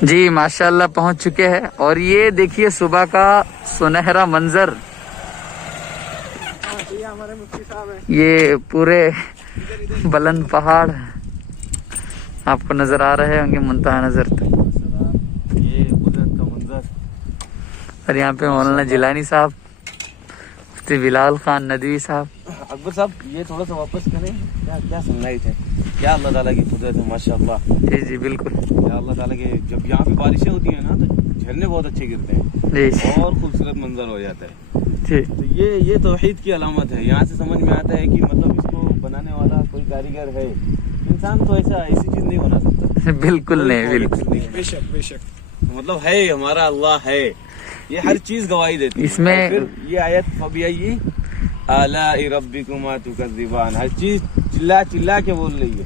जी माशाल्लाह पहुंच चुके हैं और ये देखिए सुबह का सुनहरा मंजर। ये पूरे बुलंद पहाड़ आपको नजर आ रहे होंगे मुंतहा नजर तक। ये कुदरत का मंजर। और यहाँ पे मौलाना जिलानी साहब, मुफ्ती बिलाल खान नदवी साहब। अकबर साहब ये थोड़ा सा वापस करें। क्या क्या सनलाइट है, क्या अल्लाह ताला की कुदरत है माशाल्लाह। जी जी बिल्कुल। क्या अल्लाह ताला के, जब यहाँ पे बारिशें होती है ना तो झरने बहुत अच्छे गिरते हैं जी और खूबसूरत मंजर हो जाता है। जी तो ये तौहीद की अलामत है। यहाँ से समझ में आता है कि मतलब इसको बनाने वाला कोई कारीगर है। इंसान तो ऐसी चीज नहीं बना सकता। बिल्कुल नहीं, बिल्कुल बेशक बेशक। मतलब है हमारा अल्लाह है, ये हर चीज गवाही देती है। इसमें फिर ये आयत फबियाई आला रब्बिकुमा तुकज़्ज़िबान, हर चीज चिल्ला चिल्ला के बोल रही है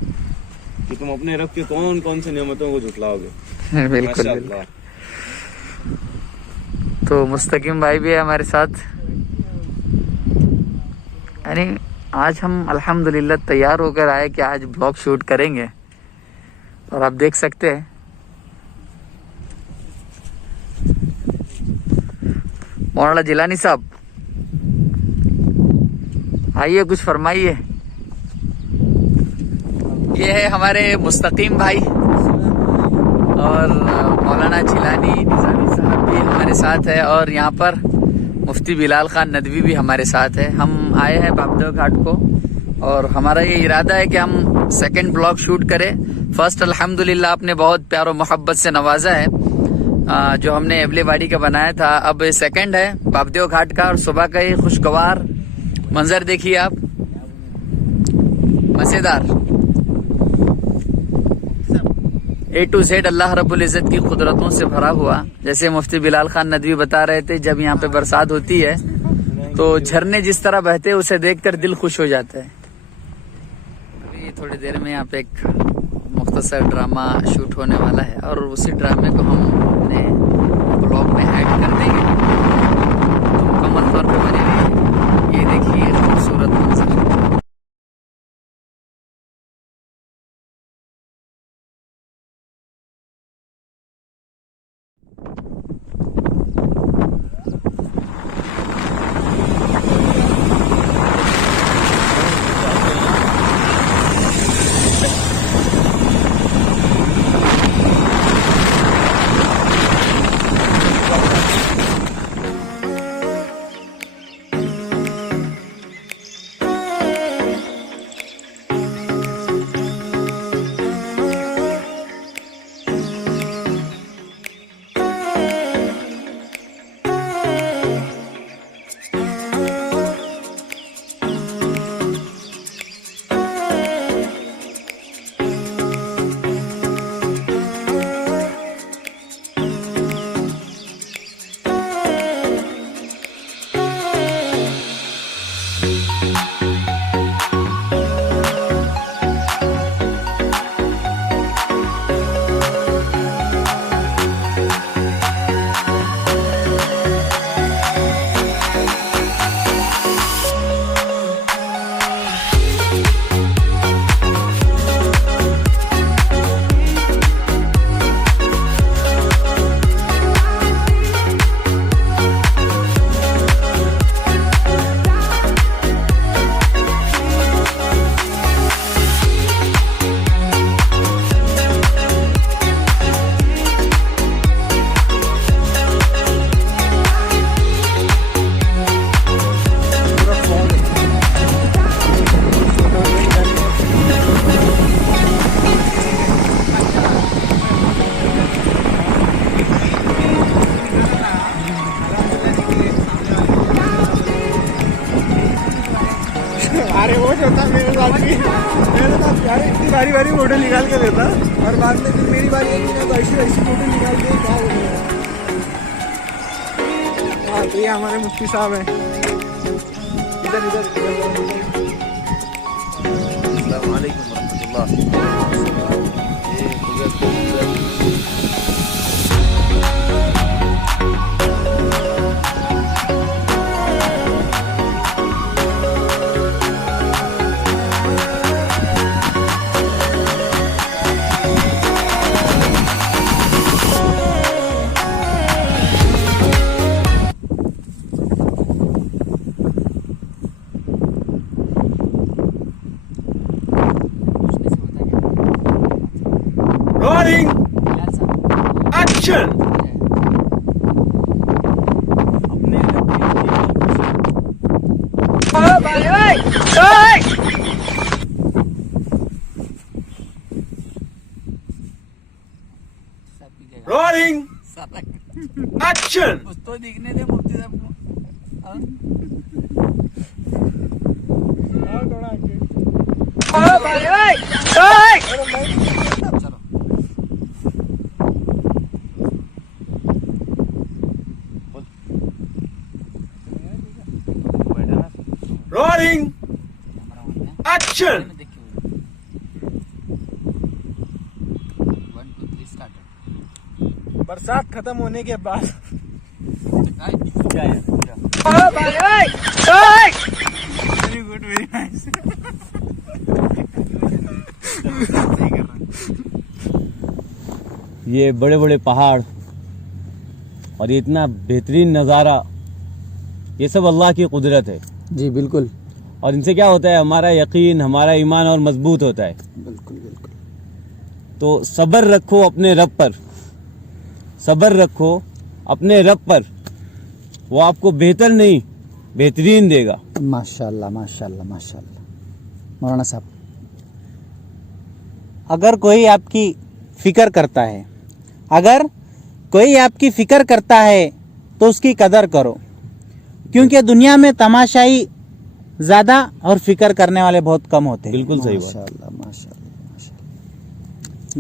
कि तुम अपने रब के कौन कौन से नेमतों को झुटलाओगे। बिल्कुल बिल्कुल। तो मुस्तकीम भाई भी है हमारे साथ। यानी आज हम अल्हम्दुलिल्लाह तैयार होकर आए कि आज ब्लॉग शूट करेंगे और आप देख सकते हैं मौलाना जिलानी साहब आइए कुछ फरमाइए। ये है हमारे मुस्तकीम भाई और मौलाना जिलानी निजामी साहब भी हमारे साथ है और यहाँ पर मुफ्ती बिलाल खान नदवी भी हमारे साथ है। हम आए हैं बापदेव घाट को और हमारा ये इरादा है कि हम सेकंड ब्लॉग शूट करें। फर्स्ट अल्हम्दुलिल्लाह आपने बहुत प्यार और मोहब्बत से नवाजा है, जो हमने एवलेवाड़ी का बनाया था। अब सेकंड है बापदेव घाट का और सुबह का ये खुशगवार मंजर देखिए आप, मजेदार। A to Z अल्लाह रब्बुल इज़्ज़त की कुदरतों से भरा हुआ। जैसे मुफ्ती बिलाल खान नदवी बता रहे थे, जब यहाँ पे बरसात होती है तो झरने जिस तरह बहते हैं उसे देखकर दिल खुश हो जाता है। अभी थोड़ी देर में यहाँ पे एक मुख्तसर ड्रामा शूट होने वाला है और उसी ड्रामे को हम अपने ब्लॉग में ऐड कर देंगे, तो मुकम्मल तौर पे बने रहिए। ये देखिए खूबसूरत मंजर। अरे वो जो था मेरे साथ भी, मेरे साथ यार इतनी बारी बारी फोटो निकाल के देता और बाद में फिर मेरी बारी आई ना तो ऐसी फोटो निकाल के क्या हो गया। हाँ तो ये हमारे मुफ्ती साहब हैं। इधर इधर अस्सलाम वालेकुम रहमतुल्लाह। रोलिंग बिलाल साहब एक्शन। अपने सब की जगह रोलिंग सबक एक्शन। कुछ तो दिखने दे मुफ्ती साहब को। हाँ? और थोड़ा आगे। चलो रोलिंग कैमरा ऑन है एक्शन। में देखिए 1 2 3 स्टार्टेड बरसात खत्म होने के बाद क्या है? Very good, very nice. ये बड़े बड़े पहाड़ और ये इतना बेहतरीन नज़ारा, ये सब अल्लाह की कुदरत है। जी बिल्कुल और इनसे क्या होता है, हमारा यकीन, हमारा ईमान और मजबूत होता है। बिल्कुल बिल्कुल तो सब्र रखो अपने रब पर, सब्र रखो अपने रब पर, वो आपको बेहतर नहीं बेहतरीन देगा। माशाल्लाह माशाल्लाह माशाल्लाह। मौलाना साहब अगर कोई आपकी फिक्र करता है, अगर कोई आपकी फिक्र करता है तो उसकी कदर करो, क्योंकि दुनिया में तमाशाई ज़्यादा और फिक्र करने वाले बहुत कम होते हैं। बिल्कुल सही बात। माशाल्लाह माशाल्लाह।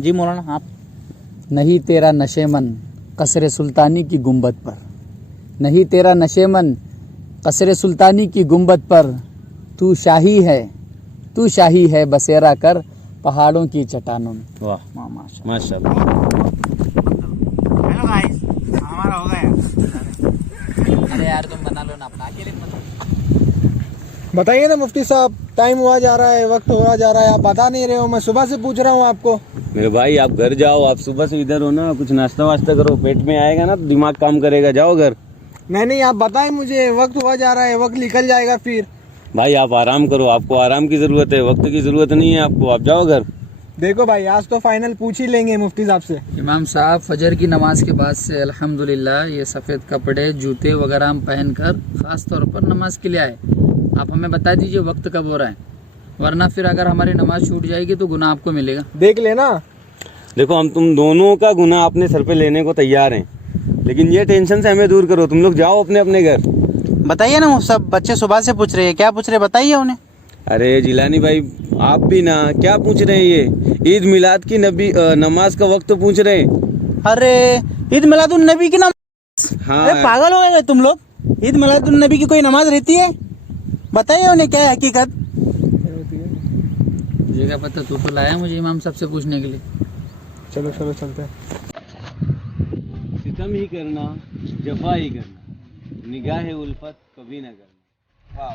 जी मौलाना, आप नहीं तेरा नशेमन कसरे सुल्तानी की गुंबद पर, नहीं तेरा नशेमन कसरे सुल्तानी की गुंबद पर, तू शाही है बसेरा कर पहाड़ों की चट्टानों में। वाह माशाल्लाह। माशाल्लाह। हेलो गाइस, हमारा हो गया। अरे यार तुम बना लो ना अपना, अकेले मत। बताइए ना मुफ्ती साहब, टाइम हुआ जा रहा है, वक्त हुआ जा रहा है, आप बता नहीं रहे हो। मैं सुबह से पूछ रहा हूँ आपको। मेरे भाई आप घर जाओ, आप सुबह से इधर हो ना, कुछ नाश्ता वास्ता करो, पेट में आएगा ना तो दिमाग काम करेगा। जाओ घर। नहीं, आप बताएं मुझे, वक्त हुआ जा रहा है, वक्त निकल जाएगा फिर। भाई आप आराम करो, आपको आराम की जरूरत है, वक्त की जरूरत नहीं है आपको। आप जाओ घर। देखो भाई, आज तो फाइनल पूछ ही लेंगे मुफ्ती साहब से। इमाम साहब फजर की नमाज के बाद से अल्हम्दुलिल्लाह ये सफ़ेद कपड़े जूते वगैरह हम पहनकर ख़ास तौर पर नमाज के लिए आए। आप हमें बता दीजिए वक्त कब हो रहा है, वरना फिर अगर हमारी नमाज छूट जाएगी तो गुनाह आपको मिलेगा। देख लेना। देखो हम तुम दोनों का गुनाह अपने सर पे लेने को तैयार हैं, लेकिन ये टेंशन से हमें दूर करो। तुम लोग जाओ अपने अपने घर। बताइए ना, सब बच्चे सुबह से पूछ रहे हैं, क्या पूछ रहे हैं बताइए उन्हें। अरे जिलानी भाई आप भी ना, क्या पूछ रहे हैं ये? ईद मिलाद की नमाज का वक्त तो पूछ रहे हैं। अरे ईद मिलादुन नबी की नमाज, हाँ अरे पागल हो गए तुम लोग। ईद मिलादुन नबी की कोई नमाज रहती है? बताइए उन्हें क्या है हकीकत। मुझे क्या पता, तू तो लाया मुझे इमाम साहब से पूछने के लिए। चलो चलते हैं। सितम ही करना, जफा ही करना, निगाह उल्फत कभी ना करना। हाँ,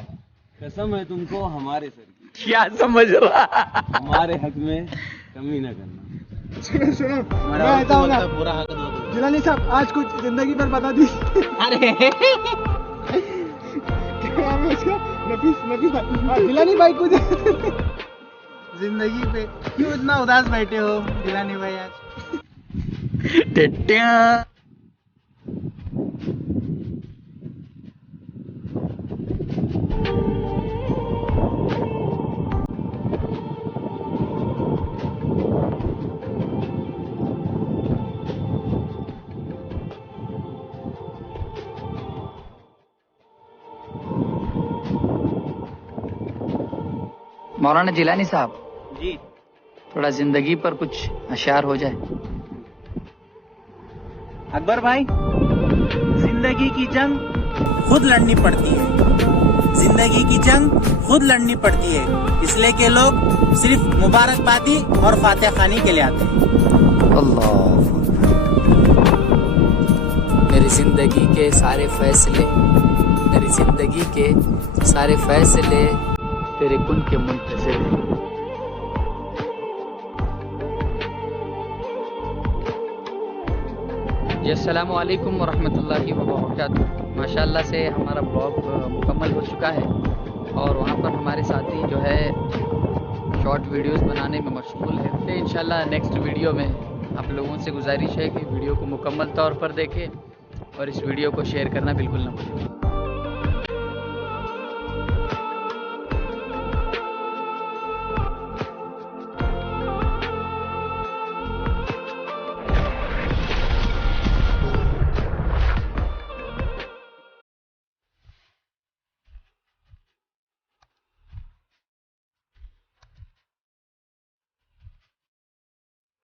कसम है तुमको हमारे सर की, क्या समझ रहा? हमारे हक में कमी ना करना। सुनो, मैं ऐसा होगा। पूरा हक दो। जिलानी साहब, आज कुछ जिंदगी पर बता दी। अरे क्या नाम है उसका? नफीस भाई। हाँ, जिलानी भाई कुछ जिंदगी पे क्यों इतना उदास बैठे हो जिलानी भाई आज? मौलाना जिलानी साहब, जी थोड़ा जिंदगी पर कुछ अशार हो जाए। अकबर भाई, जिंदगी की जंग खुद लड़नी पड़ती है, जिंदगी की जंग खुद लड़नी पड़ती है, इसलिए कि लोग सिर्फ मुबारकबादी और फातिहा खानी के लिए आते हैं। अल्लाह, मेरी जिंदगी के सारे फैसले, मेरी जिंदगी के सारे फैसले तेरे कुन के मुंतज़िर हैं। जी अस्सलामु अलैकुम वरहमतुल्लाहि वबरकातुहू। माशाल्लाह से हमारा ब्लॉग मुकम्मल हो चुका है और वहाँ पर हमारे साथी जो है शॉर्ट वीडियोस बनाने में मशगूल है। तो इंशाल्लाह नेक्स्ट वीडियो में आप लोगों से गुजारिश है कि वीडियो को मुकम्मल तौर पर देखें और इस वीडियो को शेयर करना बिल्कुल ना भूलें।